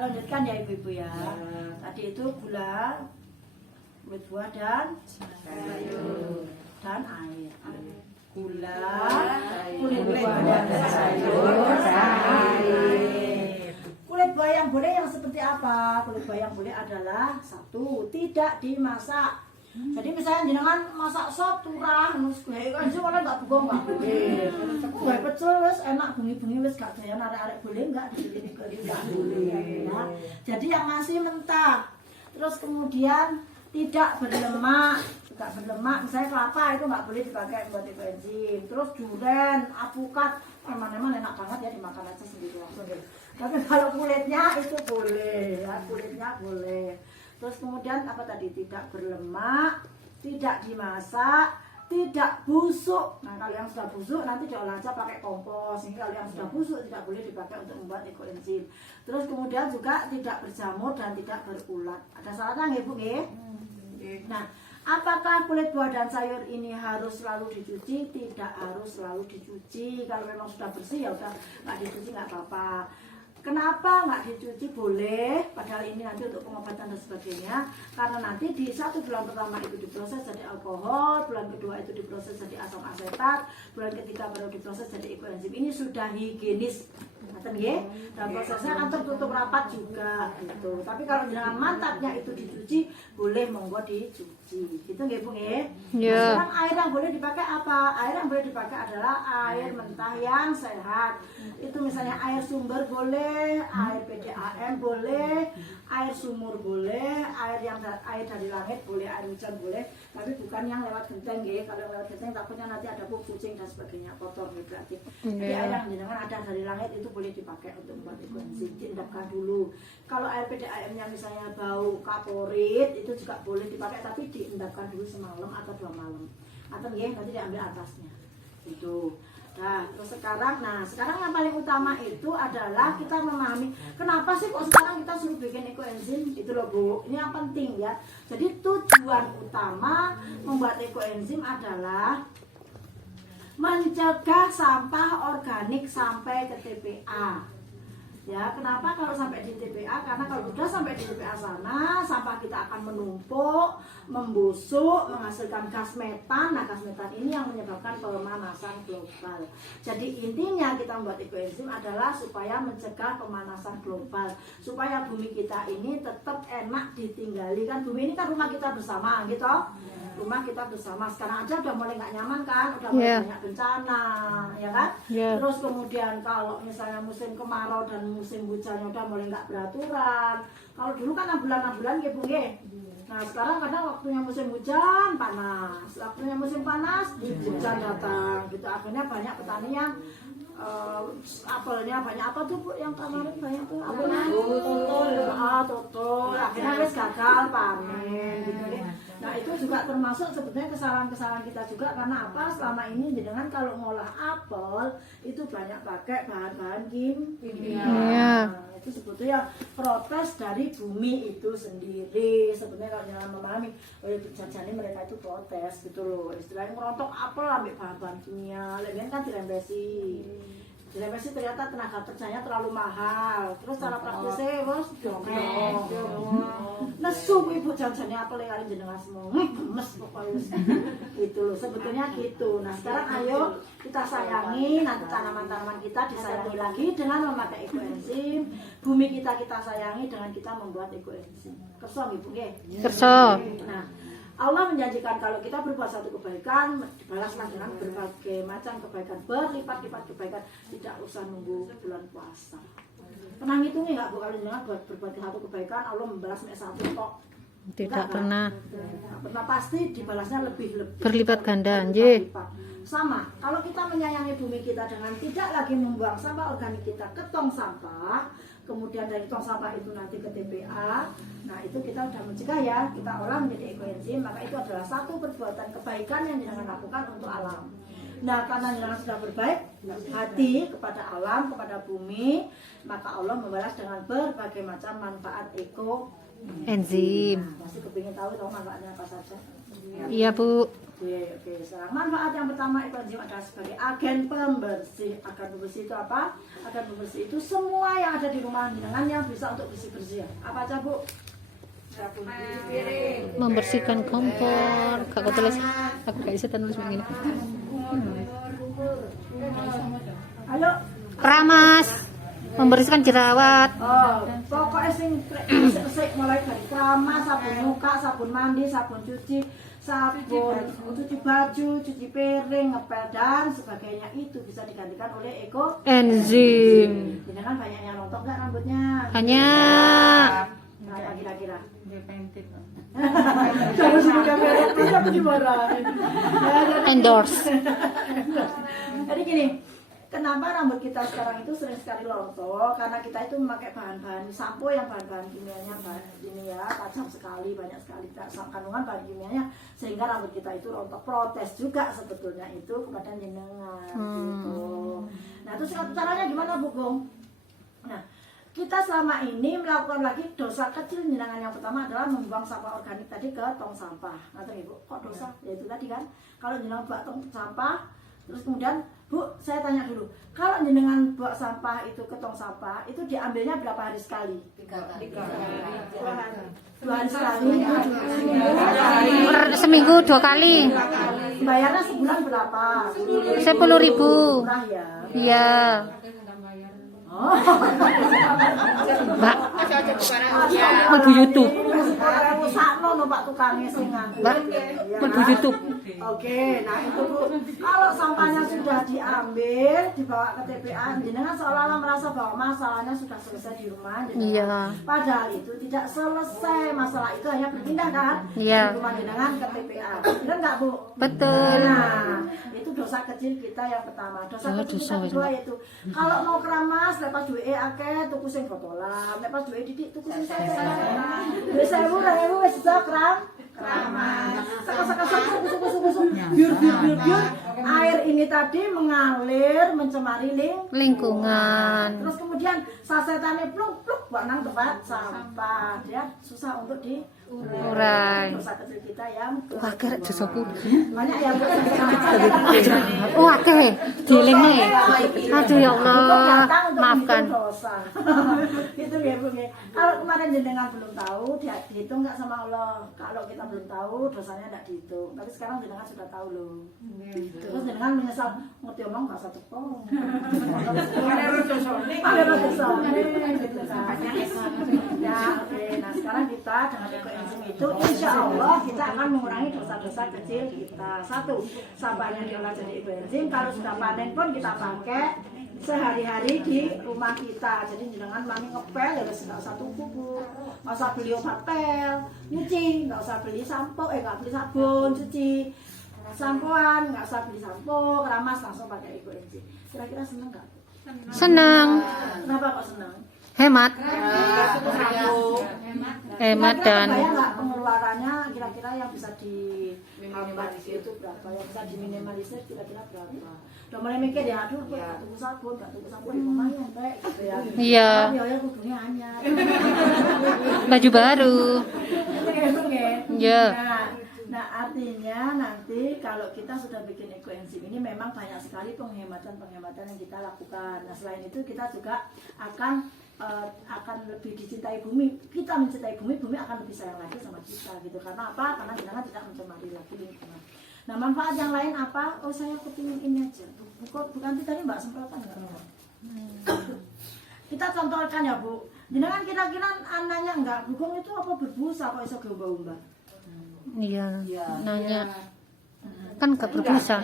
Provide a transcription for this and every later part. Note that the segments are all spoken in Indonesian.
lanjutkan ya ibu-ibu ya. Tadi itu gula, kulit buah dan sayur dan air. Gula, kulit buah dan sayur dan air. Kulit buah yang boleh yang seperti apa? Kulit buah yang boleh adalah satu, tidak dimasak. Jadi misalnya jenengan masak sop turah nus gue kan sih malah enggak bugong enggak boleh. Gue pecel wis enak bunyi-bunyi wis gak doyan arek-arek boleh enggak dibikin enggak boleh ya. Jadi yang ngasih mentah. Terus kemudian tidak berlemak, tidak berlemak misalnya kelapa itu enggak boleh dipakai buat enzim. Terus durian, apukat emang enak banget ya dimakan aja sendiri langsung deh. Tapi kalau kulitnya itu boleh ya, kulitnya boleh. Terus kemudian apa tadi? Tidak berlemak, tidak dimasak, tidak busuk. Nah kalau yang sudah busuk nanti diolah aja pakai kompos. Ini kalau yang sudah busuk tidak boleh dipakai untuk membuat ekoenzim. Terus kemudian juga tidak berjamur dan tidak berulat. Ada syaratnya nggih Bu nggih? Nah, apakah kulit buah dan sayur ini harus selalu dicuci? Tidak harus selalu dicuci. Kalau memang sudah bersih ya udah nggak dicuci nggak apa-apa. Kenapa nggak dicuci? Boleh, padahal ini nanti untuk pengobatan dan sebagainya. Karena nanti di 1 bulan pertama itu diproses jadi alkohol, bulan kedua itu diproses jadi asam asetat, bulan ketiga baru diproses jadi ekoenzim. Ini sudah higienis, ya. Dan prosesnya akan tertutup rapat juga, gitu. Tapi kalau jangan mantapnya itu dicuci, boleh monggo dicuci, gitu nggih Bu nggih. Yeah. Sekarang air yang boleh dipakai apa? Air yang boleh dipakai adalah air mentah yang sehat. Itu misalnya air sumber boleh, air PDAM boleh, air sumur boleh, air dari langit boleh, air hujan boleh, tapi bukan yang lewat genteng ya. Kalau lewat genteng takutnya nanti ada kucing dan sebagainya kotor nih berarti. Jadi air yang jenengan ada dari langit itu boleh dipakai untuk membuat ekoenzim, diendapkan dulu. Kalau air PDAM-nya misalnya bau kaporit itu juga boleh dipakai tapi diendapkan dulu semalam atau 2 malam. Atau ya nanti diambil atasnya. Itu. Nah, terus sekarang yang paling utama itu adalah kita memahami kenapa sih kok sekarang kita suruh bikin ekoenzim itu loh Bu. Ini yang penting ya. Jadi tujuan utama membuat ekoenzim adalah mencegah sampah organik sampai ke TPA. Ya, kenapa kalau sampai di TPA? Karena kalau sudah sampai di TPA sana, sampah kita akan menumpuk, membusuk, menghasilkan gas metan. Nah, gas metan ini yang menyebabkan pemanasan global. Jadi intinya kita membuat ekoenzim adalah supaya mencegah pemanasan global, supaya bumi kita ini tetap enak ditinggali. Kan bumi ini kan rumah kita bersama, gitu. Rumah kita bersama. Sekarang aja udah mulai nggak nyaman kan, udah mulai banyak bencana, ya kan? Terus kemudian kalau misalnya musim kemarau dan musim hujannya udah mulai nggak beraturan. Kalau dulu kan 6 bulan gitu nggih. Nah sekarang kadang waktunya musim hujan panas, waktunya musim panas hujan datang, gitu. Akhirnya banyak petani yang apelnya banyak apa tuh Bu yang kemarin banyak tuh apelnya total akhirnya wis gagal panen gitu ya. Nah itu juga termasuk sebetulnya kesalahan-kesalahan kita juga karena apa selama ini dengan kalau ngolah apel itu banyak pakai bahan-bahan kimia. Nah, itu sebetulnya protes dari bumi itu sendiri. Sebenarnya kalau jangan memahami oh itu jajane mereka itu protes gitu loh. Istilahnya ngerontok apel ambil bahan-bahan kimia, lagian kan dirembesi. Dirembesi ternyata tenaga kerjanya terlalu mahal. Terus cara praktisnya bos dongeng. Nesu ibu jajane apel kali jenengan semua. Gemes pokoknya gitu loh. Sebetulnya gitu. Nah, sekarang ayo kita sayangi nanti tanaman-tanaman kita disayangi lagi dengan memakai ekoenzim. Bumi kita sayangi dengan kita membuat ekoenzim. Kerso Ibu nggih? Kerso. Nah, Allah menjanjikan kalau kita berbuat satu kebaikan dibalaslah dengan berbagai macam kebaikan, berlipat-lipat kebaikan, tidak usah nunggu bulan puasa. Pernah ngitungnya nggak Bu kalau jangan berbuat satu kebaikan Allah membalas satu kok? Tidak pernah. Pernah pasti dibalasnya lebih berlipat ganda, nggih. Sama, kalau kita menyayangi bumi kita dengan tidak lagi membuang sampah organik kita ke tong sampah, kemudian dari tong sampah itu nanti ke TPA, nah itu kita sudah mencegah ya, kita olah menjadi ekoenzim, maka itu adalah satu perbuatan kebaikan yang jangan lakukan untuk alam. Nah, karena jenengan sudah berbaik hati kepada alam, kepada bumi, maka Allah membalas dengan berbagai macam manfaat enzim. Pasti kepingin tahu manfaatnya apa saja. Iya, Bu. Oke. Sekarang manfaat yang pertama enzim adalah sebagai agen pembersih. Agen pembersih itu apa? Agen pembersih itu semua yang ada di rumah jenengan yang bisa untuk bersih-bersih. Apa aja, Bu? Membersihkan kompor. Kakak tulis, aku gak bisa tulis begini. Ayo. Keramas. Membersihkan jerawat. Oh, pokoknya sing resik mulai dari keramas, sabun muka, sabun mandi, sabun cuci, sabun cuci baju, cuci piring, ngepel dan sebagainya itu bisa digantikan oleh Enzim. Ini kan banyaknya rontok nggak rambutnya? Banyak. Nah, kira-kira. Jangan sebut merek, aku dimarahin. Endorse. Jadi gini, kenapa rambut kita sekarang itu sering sekali rontok? Karena kita itu memakai bahan-bahan sampo yang bahan-bahan kimianya tajam sekali, banyak sekali kandungan bahan kimianya, sehingga rambut kita itu rontok. Protes juga sebetulnya itu kepada jenengan. Gitu. Nah, terus caranya gimana, Bu Gong? Nah, kita selama ini melakukan lagi dosa kecil jenengan. Yang pertama adalah membuang sampah organik tadi ke tong sampah. Nah, Ibu, kok dosa? Ya itu tadi kan, kalau jenengan buat tong sampah, terus kemudian, Bu, saya tanya dulu, kalau jenengan buat sampah itu ke tong sampah, itu diambilnya berapa hari sekali? 3 hari. 2 hari sekali. Seminggu 2 kali. Bayarnya sebulan berapa? 10.000. Murah ya. Iya. Oh. Mbak. Mlebu YouTube. Sakno no Pak tukangnya sing nganggo. Mbak. Mlebu YouTube. Oke, nah itu Bu, kalau sampahnya sudah diambil, dibawa ke TPA, jenengan seolah-olah merasa bahwa masalahnya sudah selesai di rumah jenengan. Iya. Padahal itu tidak selesai, masalah itu hanya berpindah kan? Iya. Di rumah jenengan ke TPA. Benar nggak Bu? Betul. Nah, itu dosa kecil kita yang pertama. Dosa kecil kita kedua yaitu kalau mau keramas, lepas duwe akeh tuku sing botolan, lepas duwe didik tuku sing sate. Wis 1000 wis iso keramas. Biar air ini tadi mengalir mencemari Lingkungan. Terus kemudian sasetannya pluk buat nang tempat sampah, dia susah untuk Urai. dosa kecil kita yang Wah, kerek dosaku. banyak ya Bu. Wah, teh. Dielingnya ya. Aduh ya Allah. Maafkan. Dosa. Itu ya Bu. Kalau kemarin jenengan belum tahu, dihitung nggak sama Allah. Kalau kita belum tahu, dosanya nggak dihitung. Tapi sekarang jenengan sudah tahu loh. Terus jenengan menyesal, ngerti omong nggak satu pong. Ada dosa. Ya, oke. Nah sekarang kita dengan ekoenzim itu, insya Allah kita akan mengurangi dosa-dosa kecil kita. Satu, sampahnya diolah jadi ekoenzim. Kalau sudah panen pun kita pakai sehari-hari di rumah kita. Jadi jangan mami ngepel ya nggak usah tuku Bu, nggak usah beli obat pel, nyuci, nggak usah beli sampo, nggak beli sabun cuci, sampoan, nggak usah beli sampo, keramas langsung pakai ekoenzim. Kira-kira seneng nggak? Senang. Kenapa kok seneng? Hemat. Hemat Kira-kira dan kebayang nggak pengeluarannya kira-kira yang bisa diminimalisir itu berapa? Yang bisa diminimalisir kira-kira berapa? Udah mulai mikir ya, aduh, nggak tuku sabun lumayan, Pak, gitu ya. Iya. Ya, kudunya hanya. Baju baru. Iya. Nah, artinya nanti kalau kita sudah bikin ekoenzim ini memang banyak sekali penghematan yang kita lakukan. Nah, selain itu kita juga akan lebih dicintai bumi. Kita mencintai bumi, bumi akan lebih sayang lagi sama kita gitu. Karena apa? Karena kita tidak mencemari lagi lingkungan. Nah, manfaat yang lain apa? Oh, saya kepingin ini aja. Bukan tadi Mbak sempurnakan enggak? Kita contohkan ya Bu. Jangan kira-kira anaknya enggak dukung itu apa berbusa kok iso geumba-umba? Iya. Nanya. Kan gak berbusa.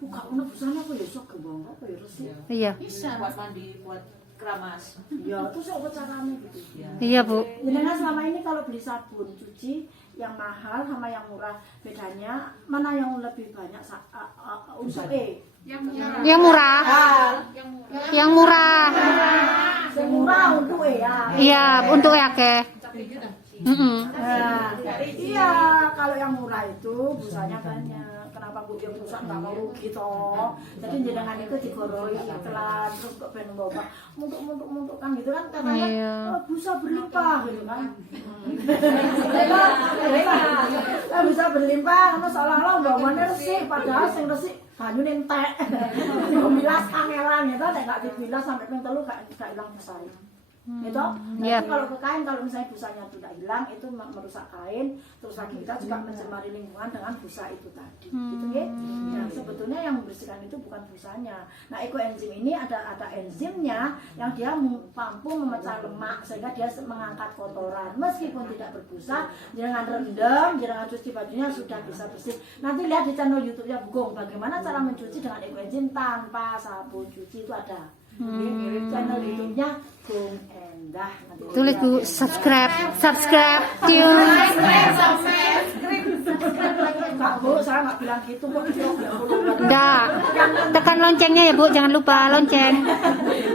Buka ono busane apa ya iso geumba apa ya resik. Iya. Bisa buat mandi, buat keramas. Ya, terus apa caranya gitu? Iya, Bu. Jangan selama ini kalau beli sabun cuci yang mahal sama yang murah, bedanya mana yang lebih banyak unsur Yang murah. Yang murah. Yang murah untuk ya. Iya, untuk akeh. Nah, iya, kalau yang murah itu busanya banyak. Kenapa apa Bu ya perusahaan nggak mau rugi toh. Jadi jenengan itu digoroi iklan terus kok ben bawa muntuk kan gitu kan katanya bisa berlimpah gitu kan. Bisa berlimpah karena seolah-olah bawahnya resik padahal sing resik banyu entek. Bilas kangelan gitu nek gak dibilas sampai ping 3 gak ilang busanya. Gitu. Nanti kalau ke kain kalau misalnya busanya tidak hilang itu merusak kain, terus lagi kita juga mencemari lingkungan dengan busa itu tadi. Gitu ya. Nah, sebetulnya yang membersihkan itu bukan busanya. Nah, ekoenzim ini ada enzimnya yang dia mampu memecah lemak sehingga dia mengangkat kotoran meskipun tidak berbusa, jangan rendam, jangan cuci bajunya sudah bisa bersih. Nanti lihat di channel YouTube-nya Bugong bagaimana cara mencuci dengan ekoenzim tanpa sabun cuci itu ada. Channel YouTube-nya Bung Endah. Tulis Bu, subscribe Enggak Bu, saya nggak bilang gitu kok. enggak, tekan loncengnya ya Bu, jangan lupa lonceng.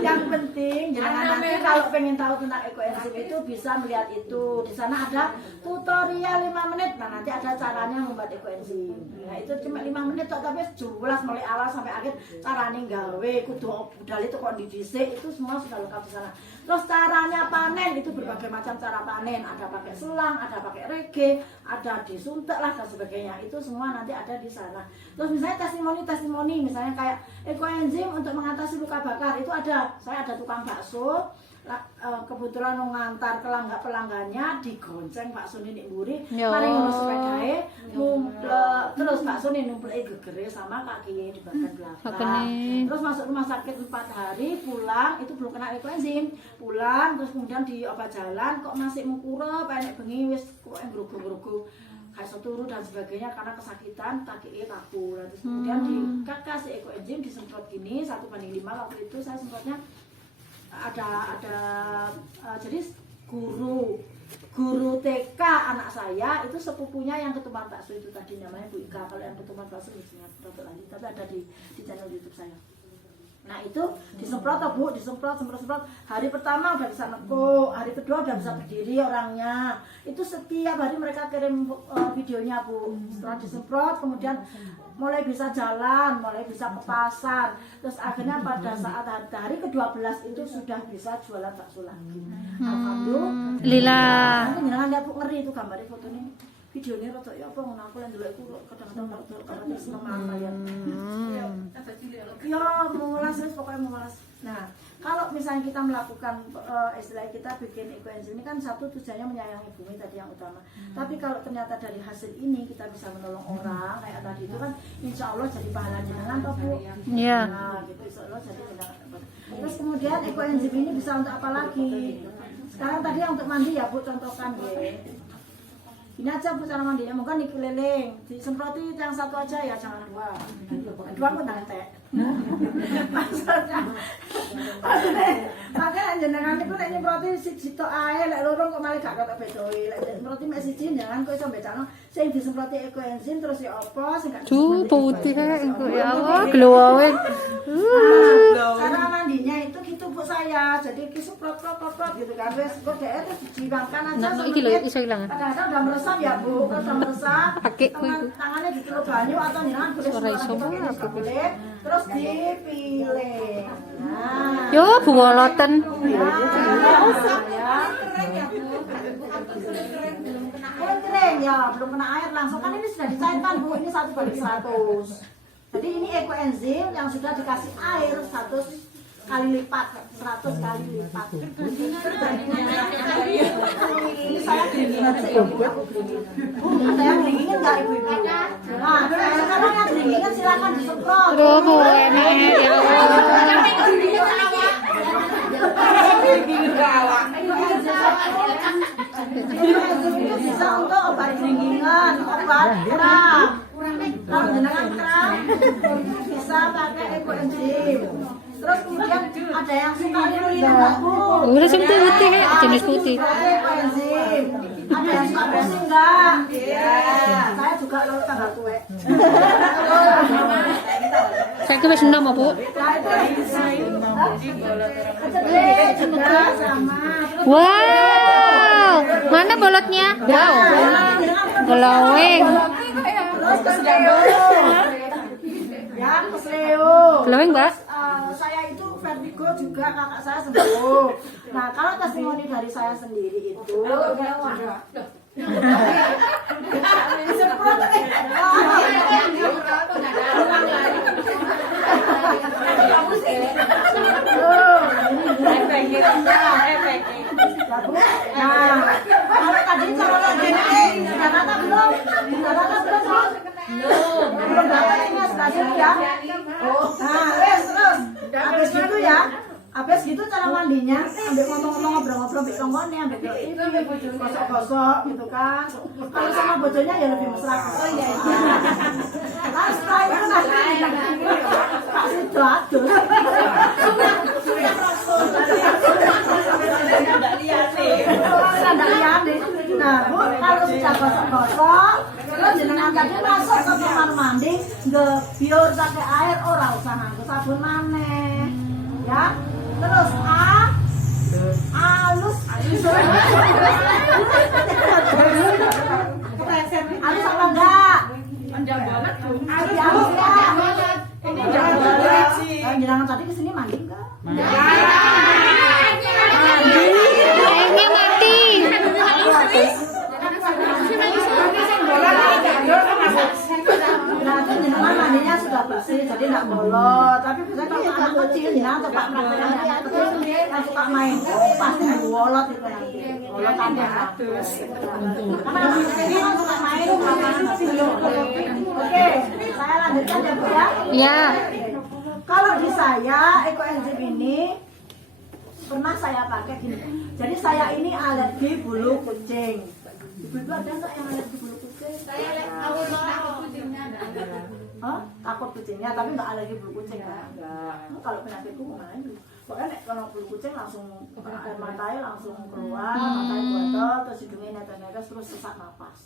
Yang penting jangan nanti kalau pengen tahu tentang ekoenzim itu bisa melihat itu. Di sana ada tutorial 5 menit. Nah, nanti ada caranya membuat ekoenzim. Nah, itu cuma 5 menit tok tapi jelas mulai awal sampai akhir caranya gawe kudu budal itu kok didhisik itu semua sudah lengkap di sana. Terus caranya panen itu berbagai macam cara panen, ada pakai selang, ada pakai rege, ada disuntik lah dan sebagainya. Itu semua nanti ada di sana. Terus misalnya testimoni misalnya kayak ekoenzim untuk mengatasi luka bakar itu ada. Saya ada tukang bakso kebetulan mau ngantar pelanggannya digonceng bakso ini mburi mari ngurus sepedae terus bakso ini numpulke gegere sama kakinya di bagian belakang terus masuk rumah sakit 4 hari pulang itu belum kena ekoenzim pulang terus kemudian di obat jalan kok masih mengkurep enek bengi wis kok ngrugu-ngrugu kayak turu dan sebagainya karena kesakitan kaki kaku terus kemudian dikasih ekoenzim disemprot gini 1:5 waktu itu saya semprotnya ada jadi guru TK anak saya itu sepupunya yang ketupat bakso itu tadi namanya Bu Ika. Kalau yang ketupat bakso isinya produk lagi tapi ada di channel YouTube saya. Nah itu disemprot Bu, disemprot hari pertama udah bisa nekuk, hari kedua udah bisa berdiri orangnya. Itu setiap hari mereka kirim videonya Bu. Setelah disemprot kemudian mulai bisa jalan, mulai bisa ke pasar. Terus akhirnya pada saat hari ke-12 itu sudah bisa jualan bakso lagi. Alhamdulillah. Nanti jangan lihat Bu ngeri itu gambarnya fotonya. Videonya rada ya apa ngono aku lan delok iku kadang-kadang karena seneng kalian. Ya, mengulas wis pokoknya mengulas. Nah, kalau misalnya kita melakukan istilah kita bikin ekoenzim ini kan satu tujuannya menyayangi bumi tadi yang utama. Tapi kalau ternyata dari hasil ini kita bisa menolong orang kayak tadi itu kan insya Allah jadi pahala jenengan toh Bu. Iya. Nah, gitu insya Allah jadi jenengan. Terus kemudian ekoenzim ini bisa untuk apa lagi? Sekarang tadi yang untuk mandi ya Bu contohkan ya. Ini aja Bu cara mandinya, mungkin dikeliling, disemproti yang satu aja ya, jangan 2. 2 pun nanti. Makanya jenengan itu nek nyemproti siji tok ae, lek loro kok malah gak ketok bedoi. Lek nyemproti mek siji jangan kok iso becakno sing disemproti ekoenzim terus ya apa sing gak putih engko ya Allah, glowing. Cara mandinya itu gitu Bu saya. Jadi ki semprot gitu kan wis kok dhek terus dijiwangkan aja. Iki lho iso ilang. Kadang-kadang udah meresap ya Bu, kalau udah meresap tangannya ditiup banyu atau jangan boleh terus dipilih. Nah, yo buwoloten. Kering ya, belum kena air langsung kan ini sudah dicairkan Bu, ini 1/100. Jadi ini ekoenzim yang sudah dikasih air 100 kali lipat, 100 kali lipat. Ini saya geringingan sih, Bu. Ada yang geringingan nggak Ibu-ibu? Nah, sekarang yang geringingan silakan disemprot. Aduh, Bu, enak ya Allah. Itu bisa untuk obat geringingan, obat kram. Kalau jenengan kram, bisa pakai ekoenzim. Terus kemudian ada yang suka urine enggak Bu? Udah sing putih, jenis putih. Ekoenzim. Ada yang suka besi enggak? Iya. Saya juga kalau tanggal tua. Saya wis 6 apa, Bu? Wow. Mana bolotnya? Wow. Glowing. Terus ke Leo. Ya, ke Leo. Glowing, Mbak. Saya itu vertigo juga, kakak saya sembuh. Nah, kalau testimoni dari saya sendiri itu Nah, kalau tadi cara lagi sudah kata belum? Sudah kata belum? Belum dapat ini sudah siap ya? Nah, terus habis gitu ya. Habis gitu cara mandinya, ambil ngomong-ngomong ngobrol-ngobrol di tonggonnya, ambil gosok-gosok gitu kan. Kalau sama bojonya ya lebih mesra. Oh iya. Nah, setelah itu nanti kasih doa-doa. Nah, Bu, kalau sudah gosok-gosok, terus jenengan tadi masuk ke kamar mandi, biar pakai air, ora usah nganggo sabun maneh. Ya. Terus halus apa enggak? Panjang banget tuh. Halus ya. Ini jangan banget sih. Jangan tadi kesini mandi enggak? Mandi. Airnya mati. Nah, itu jenengan mandinya sudah bersih, jadi nggak bolot. Tapi biasanya kalau anak kecil ya, atau pak anak kecil yang suka main, pasti bolot itu nanti. Bolotannya. Karena anak kecil kan suka main, Oke, saya lanjutkan ya Bu ya. Ya. Kalau di saya, ekoenzim ini pernah saya pakai gini. Jadi saya ini alergi bulu kucing. Ibu-ibu ada nggak yang alergi bulu kucing? Saya takut kucingnya ada. Takut kucingnya, tapi nggak alergi bulu kucing kan? Kalau penyakitku kemana dulu? Pokoknya kalau bulu kucing langsung air matanya langsung keluar, matanya botol, terus hidungnya netes-netes, terus sesak napas.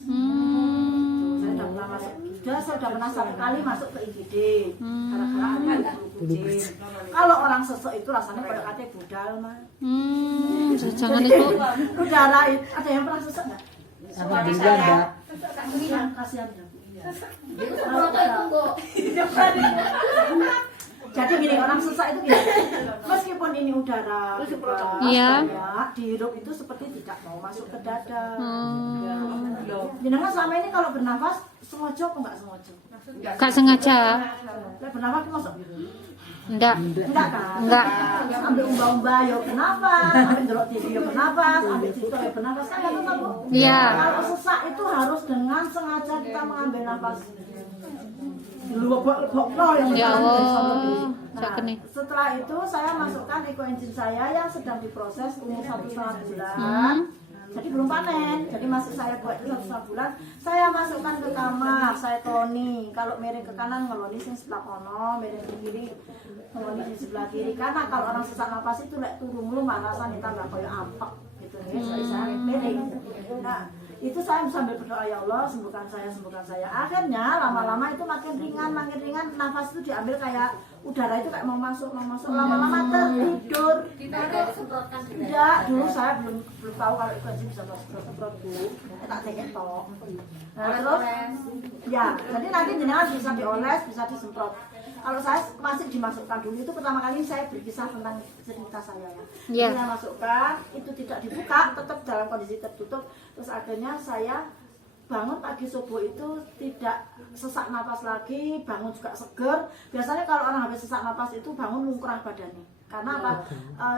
Saya udah pernah satu kali masuk ke IGD karena ada bulu kucing. Kalau orang sesek itu rasanya pada katanya budal mah. Jangan itu. Udara itu ada yang pernah sesek nggak? Sama juga, Mbak. Kasihan ya. Jadi gini, orang susah itu gini, meskipun ini udara Iya. dihirup itu seperti tidak mau masuk ke dada. Jenengan selama ini kalau bernafas sengaja apa enggak sengaja? Gak sengaja. Bernafas masuk? Enggak. Enggak kan? Enggak. Ambil umba-umba ya bernafas, ambil delok TV ya bernafas, ambil cerita ya bernafas, kan gitu kan Bu? Iya. Kalau sesak itu harus dengan sengaja kita mengambil nafas. Lebok-lebok yang Ya Allah. Nah, setelah itu saya masukkan ekoenzim saya yang sedang diproses umur 1,5 bulan. Jadi belum panen, jadi masih saya buat itu 1,5 bulan. Saya masukkan ke kamar, saya kloni. Kalau miring ke kanan ngeloni sing sebelah kono, miring ke kiri ngeloni sing sebelah kiri. Karena kalau orang sesak napas itu lek turu mulu rasane tambah koyo ampek gitu nih. Jadi saya miring. Nah, itu saya sambil berdoa, ya Allah sembuhkan saya, sembuhkan saya. Akhirnya lama-lama itu makin ringan, nafas itu diambil kayak udara itu kayak mau masuk, lama-lama tertidur. Tidak, dulu saya belum tahu kalau itu bisa semprot Bu. Tak cek tok. Nah, terus ya, jadi nanti jenengan bisa dioles, bisa disemprot. Kalau saya masih dimasukkan dulu, itu pertama kali saya berkisah tentang cerita saya ya. Yeah. Saya masukkan, itu tidak dibuka, tetap dalam kondisi tertutup. Terus akhirnya saya bangun pagi subuh itu tidak sesak napas lagi, bangun juga seger. Biasanya kalau orang habis sesak napas itu bangun lungkrah badannya. Karena apa?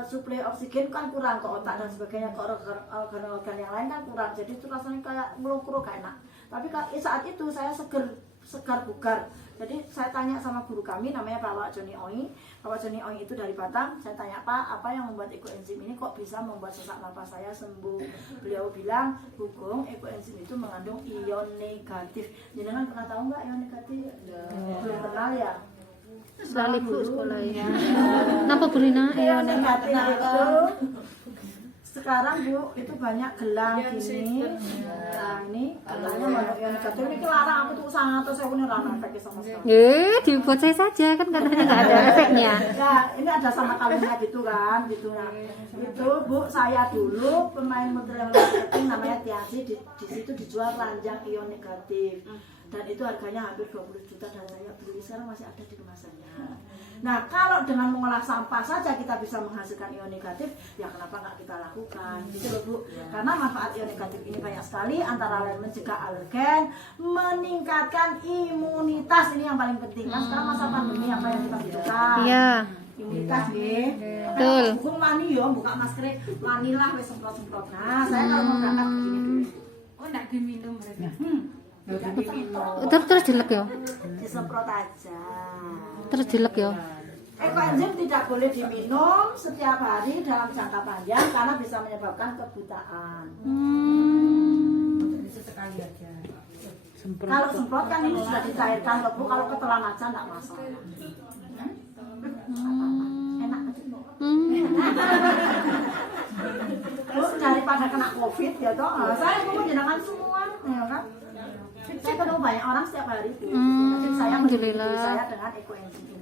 Suplai oksigen kan kurang ke otak dan sebagainya, ke organ-organ yang lain kan kurang. Jadi itu rasanya kayak melungkur, gak enak. Tapi saat itu saya segar bugar. Jadi saya tanya sama guru kami namanya Pak Joni Oi. Pak Joni Oi itu dari Batam. Saya tanya, Pak, apa yang membuat ekoenzim ini kok bisa membuat sesak napas saya sembuh? Beliau bilang, Gugong, ekoenzim itu mengandung ion negatif. Jenengan pernah tahu nggak ion negatif? Belum kenal ya? Sekali Bu sekolah ya. Kenapa Burina? Ion negatif itu sekarang Bu itu banyak gelang gini. Nah ini gelangnya banyak ion negatif. Ini larang aku tuh sangat atau saya punya larang pakai sama sekali. Dibuat saya saja kan katanya nggak ada efeknya. Ya, ini ada sama kalungnya gitu kan, gitu. Nah, itu Bu, saya dulu pemain material marketing namanya Tiansi, di situ dijual ranjang ion negatif. dan itu harganya hampir 20 juta dan saya beli sekarang masih ada di rumah saya. Nah, kalau dengan mengolah sampah saja kita bisa menghasilkan ion negatif, ya kenapa nggak kita lakukan? Gitu loh Bu. Karena manfaat ion negatif ini banyak sekali, antara lain mencegah alergen, meningkatkan imunitas, ini yang paling penting. Kan sekarang masa pandemi apa yang kita butuhkan? Iya. Imunitas nggih. Betul. Hukum wani yo buka masker, wanilah wis semprot-semprot. Nah, saya kalau mau berangkat begini dulu. Oh, enggak diminum mereka. Tidak diminum. Terus jelek ya? Disemprot aja. Terus jelek ya? Ekoenzim tidak boleh diminum setiap hari dalam jangka panjang karena bisa menyebabkan kebutaan. Sesekali aja. Kalau semprot kan ini sudah dicairkan loh Bu, kalau ketelan aja enggak masalah. Enak aja Bu. Terus daripada kena COVID ya toh, saya mau jenengan semua, ya kan? Saya ketemu banyak orang setiap hari Bu. Jadi saya mendidik saya dengan ekoenzim ini.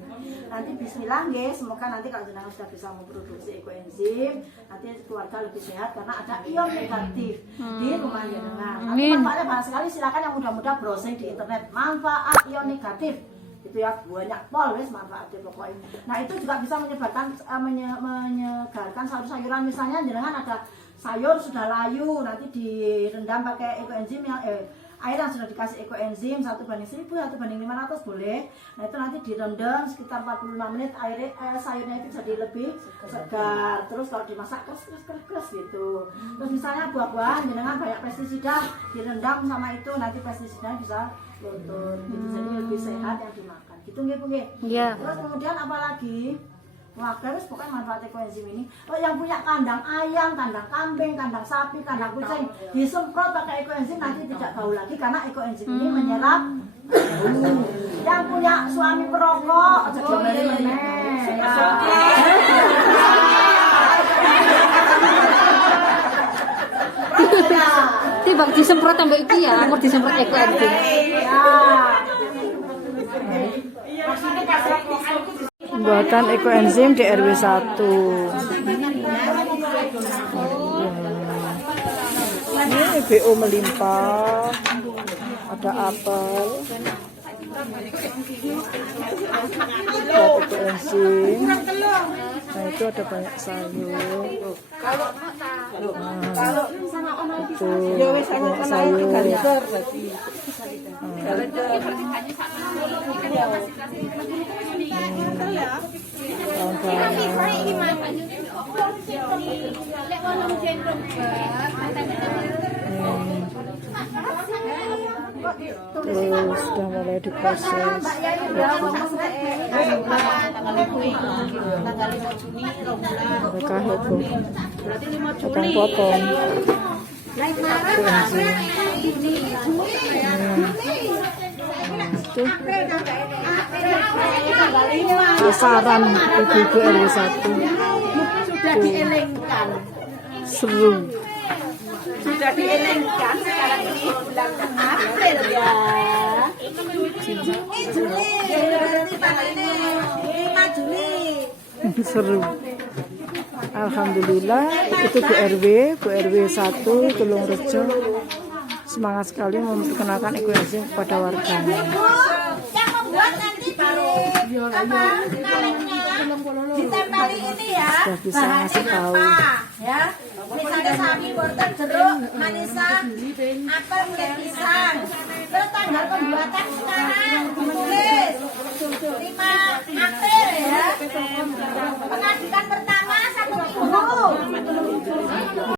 Nanti bismillah nggih, semoga nanti kalau jenengan sudah bisa memproduksi ekoenzim, nanti keluarga lebih sehat karena ada ion negatif di rumah jenengan. Nanti manfaatnya banyak sekali, silakan yang mudah-mudah browsing di internet manfaat ion negatif. Itu ya banyak pol wis manfaatnya pokoknya. Nah, itu juga bisa menyebabkan menyegarkan sayur-sayuran, misalnya jenengan ada sayur sudah layu, nanti direndam pakai ekoenzim yang air yang sudah dikasih ekoenzim 1:1000, 1:500 boleh. Nah, itu nanti direndam sekitar 45 menit, sayurnya itu jadi lebih segar. Terus kalau dimasak keras gitu. Terus misalnya buah-buahan jenengan banyak pestisida, direndam sama itu nanti pestisidanya bisa luntur gitu. Jadi lebih sehat yang dimakan. Gitu nggih Bu nggih? Iya. Terus kemudian apa lagi? Wah, terus pokoknya manfaat ekoenzim ini. Oh, yang punya kandang ayam, kandang kambing, kandang sapi, kandang kucing, disemprot pakai ekoenzim nanti tidak bau lagi karena ekoenzim ini menyerap bau. Yang punya suami perokok, aja meneh. Tiba disemprot tambah iki ya, mau disemprot ekoenzim. Pembuatan ekoenzim di RW 1. Ini BO melimpah, ada apel, buat ekoenzim. Nah, itu ada banyak sayur. Itu banyak sayur. Terus sudah mulai diproses. Mereka heboh akan potong ekoenzim. Itu pasaran ibu-ibu RW 1 Sudah dielengkan. seru. Sudah dielengkan sekarang ini bulan April ya. Juli. Berarti tanggal ini 5 Juli. Seru. Alhamdulillah itu Bu RW 1 Tulungrejo semangat sekali memperkenalkan ekoenzim kepada warganya. Yang membuat nanti kalengnya ditempeli ini ya. Sudah bisa ngasih tahu. Ya. Misalnya sapi, wortel, jeruk, manisa, apel, kulit pisang. Terus tanggal pembuatan sekarang tulis 5 April ya. Pengajian pertama